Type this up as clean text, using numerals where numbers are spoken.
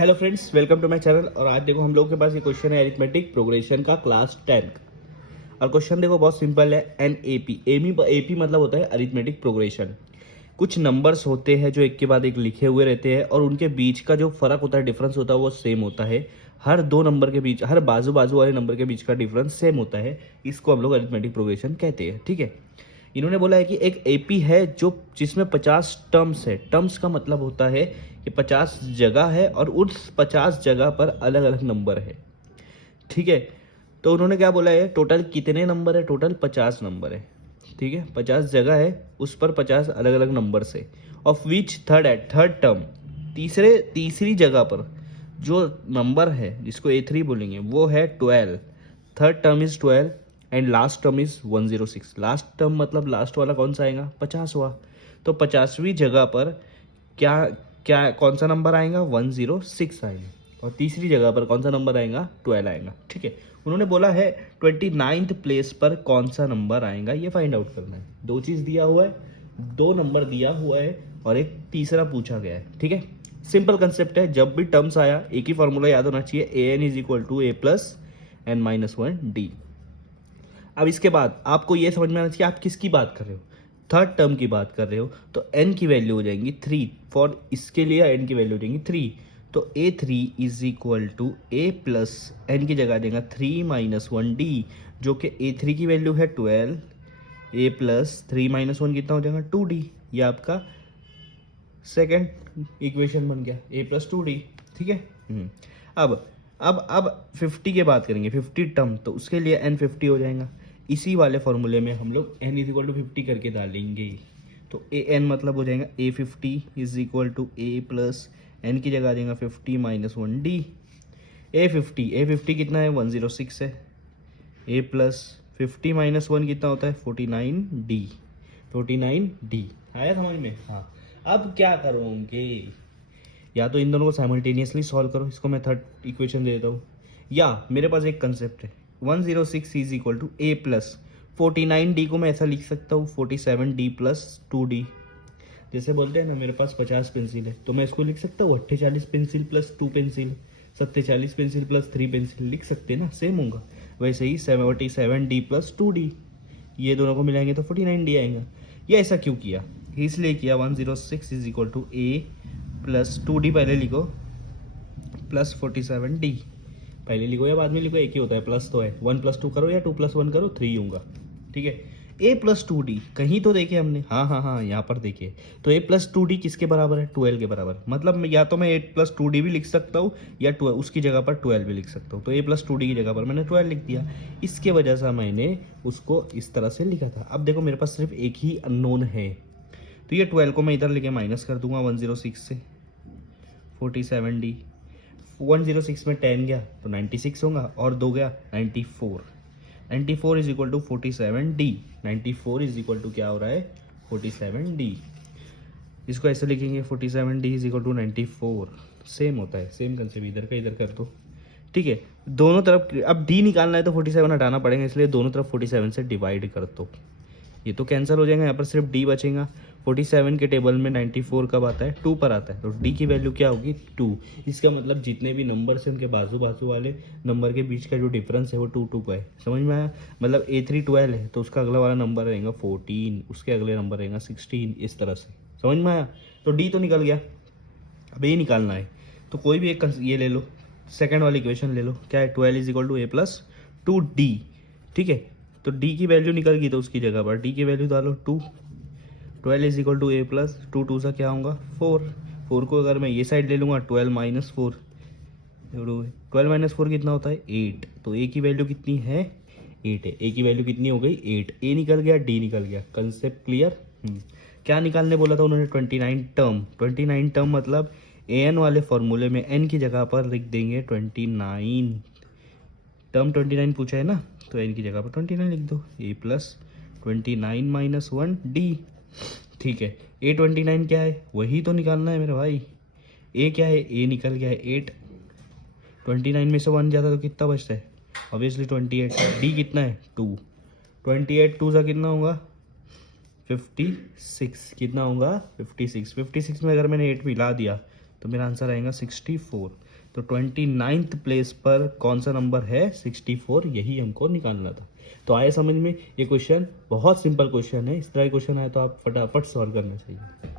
Hello friends, welcome to my channel. और आज देखो हम लोग के पास ये क्वेश्चन है अरिथमेटिक प्रोग्रेशन का क्लास 10 का। और क्वेश्चन देखो बहुत सिंपल है। एन ए पी एपी मतलब होता है अरिथमेटिक प्रोग्रेशन। कुछ नंबर्स होते हैं जो एक के बाद एक लिखे हुए रहते हैं और उनके बीच का जो फर्क होता है, डिफरेंस होता है, वो सेम होता है। हर दो नंबर के बीच, हर बाजू बाजू वाले नंबर के बीच का डिफरेंस सेम होता है। इसको हम लोग अरिथमेटिक प्रोग्रेशन कहते हैं। ठीक है, इन्होंने बोला है कि एक एपी है जो जिसमें 50 टर्म्स है। टर्म्स का मतलब होता है कि 50 जगह है और उस 50 जगह पर अलग अलग नंबर है। ठीक है, तो उन्होंने क्या बोला है, टोटल कितने नंबर है? टोटल 50 नंबर है। ठीक है, 50 जगह है, उस पर 50 अलग अलग नंबर से। ऑफ विच थर्ड टर्म, तीसरी जगह पर जो नंबर है जिसको A3 बोलेंगे वो है 12। Third term is 12 and last term is 106। Last term मतलब लास्ट वाला कौन सा आएगा? 50वां। तो 50वीं जगह पर क्या क्या कौन सा नंबर आएगा? 106 आएगा। और तीसरी जगह पर कौन सा नंबर आएगा? 12 आएगा। ठीक है, उन्होंने बोला है 29th प्लेस पर कौन सा नंबर आएगा ये फाइंड आउट करना है। दो चीज दिया हुआ है, दो नंबर दिया हुआ है और एक तीसरा पूछा गया है। ठीक है, सिंपल कंसेप्ट है। जब भी टर्म्स आया एक ही फॉर्मूला याद होना चाहिए, A N is equal to A plus N minus one D. अब इसके बाद आपको ये समझ में आना चाहिए आप किसकी बात कर रहे हो। थर्ड टर्म की बात कर रहे हो तो एन की वैल्यू हो जाएंगी 3। फॉर इसके लिए एन की वैल्यू हो जाएंगी 3। तो A3 is equal to A plus N की जगह देगा 3 माइनस वन डी, जो कि A3 की वैल्यू है 12। ए प्लस 3 माइनस वन कितना हो जाएगा? 2D। ये आपका सेकेंड इक्वेशन बन गया, ए प्लस 2D। ठीक है। अब अब 50 की बात करेंगे, 50 टर्म, तो उसके लिए n 50 हो जाएगा। इसी वाले फॉर्मूले में हम लोग n इज इक्वल टू 50 करके डालेंगे। तो ए एन मतलब हो जाएगा A50 is equal to A plus N की जगह आ जाएगा 50 minus one D. A fifty कितना है? 106 है। ए प्लस 50 माइनस वन कितना होता है? 49D। 49D आया समझ में? हाँ। अब क्या करोगे, या तो इन दोनों को साइमल्टेनियसली सॉल्व करो। इसको मैं थर्ड इक्वेशन दे देता हूँ, या मेरे पास एक कंसेप्ट है 106 is equal to A plus 49D को मैं ऐसा लिख सकता हूँ 47D प्लस 2D। जैसे बोलते हैं ना मेरे पास 50 पेंसिल है तो मैं इसको लिख सकता हूँ 48 pencil plus 2 pencil, 47 pencil plus 3 pencil लिख सकते हैं ना, सेम होगा। वैसे ही 77D प्लस 2D, ये दोनों को मिलाएंगे तो 49D आएगा। ये ऐसा क्यों किया? इसलिए किया 106 is equal to A plus 2D पहले लिखो प्लस 47D पहले लिखो या बाद में लिखो, एक ही होता है, प्लस तो है। 1 प्लस 2 करो या 2 प्लस 1 करो, 3 होगा। ठीक है, ए प्लस 2D कहीं तो देखे हमने, हाँ यहाँ पर देखिए। तो ए प्लस 2D किसके बराबर है? 12 के बराबर। मतलब या तो मैं ए प्लस 2D भी लिख सकता हूँ या उसकी जगह पर 12 भी लिख सकता हूँ। तो ए प्लस 2D की जगह पर मैंने 12 लिख दिया। इसके वजह से मैंने उसको इस तरह से लिखा था। अब देखो मेरे पास सिर्फ एक ही अननोन है, तो ये 12 को मैं इधर लेके माइनस कर दूंगा 106 से। 47D 106 में 10 गया तो 96 होगा और 2 गया 94। 94 is equal to 47D। 94 is equal to क्या हो रहा है? 47D। इसको ऐसे लिखेंगे 47D is equal to 94। Same होता है, सेम कंसेप्ट, इधर का इधर कर दो। ठीक है, दोनों तरफ अब D निकालना है तो 47 हटाना पड़ेगा, इसलिए दोनों तरफ 47 से डिवाइड कर दो। ये तो कैंसिल हो जाएगा, यहाँ पर सिर्फ D बचेगा। 47 के टेबल में 94 कब आता है? 2 पर आता है, तो D की वैल्यू क्या होगी? 2। इसका मतलब जितने भी नंबर्स हैं उनके बाजू बाजू वाले नंबर के बीच का जो डिफरेंस है वो 2 का है। समझ में आया? मतलब A3 12 है तो उसका अगला वाला नंबर रहेगा 14, उसके अगले नंबर रहेगा 16, इस तरह से। समझ में आया? तो D तो निकल गया, अब ये निकालना है। तो कोई भी एक ये ले लो, सेकेंड वाली इक्वेशन ले लो, क्या है? 12 is equal to A plus 2D। ठीक है, तो D की वैल्यू निकल गई तो उसकी जगह पर D की वैल्यू डालो 2। 12 is equal to A plus 2 सा क्या होगा? 4। 4 को अगर मैं ये साइड ले लूँगा 12 माइनस 4, 12 माइनस 4 कितना होता है? 8। तो ए की वैल्यू कितनी है? 8 है। ए की वैल्यू कितनी हो गई? 8। ए निकल गया, डी निकल गया। Concept clear? क्या निकालने बोला था उन्होंने? 29 टर्म। 29 टर्म मतलब ए एन वाले फॉर्मूले में एन की जगह पर लिख देंगे 29 टर्म। 29 पूछा है ना, तो एन की जगह पर 29 लिख दो। ए प्लस 29 माइनस 1D। ठीक है, A29 क्या है? वही तो निकालना है मेरे भाई। ए क्या है? ए निकल गया है 8। 29 में से 1 जाता तो कितना बचता है? ऑब्वियसली 28। डी कितना है? 2। 28 2 सा कितना होगा? 56। कितना होगा? 56। 56 में अगर मैंने 8 मिला दिया तो मेरा आंसर आएगा 64। तो 29th प्लेस पर कौन सा नंबर है? 64, यही हमको निकालना था। तो आए समझ में? ये क्वेश्चन बहुत सिंपल क्वेश्चन है, इस तरह के क्वेश्चन आए तो आप फटाफट सॉल्व करना चाहिए।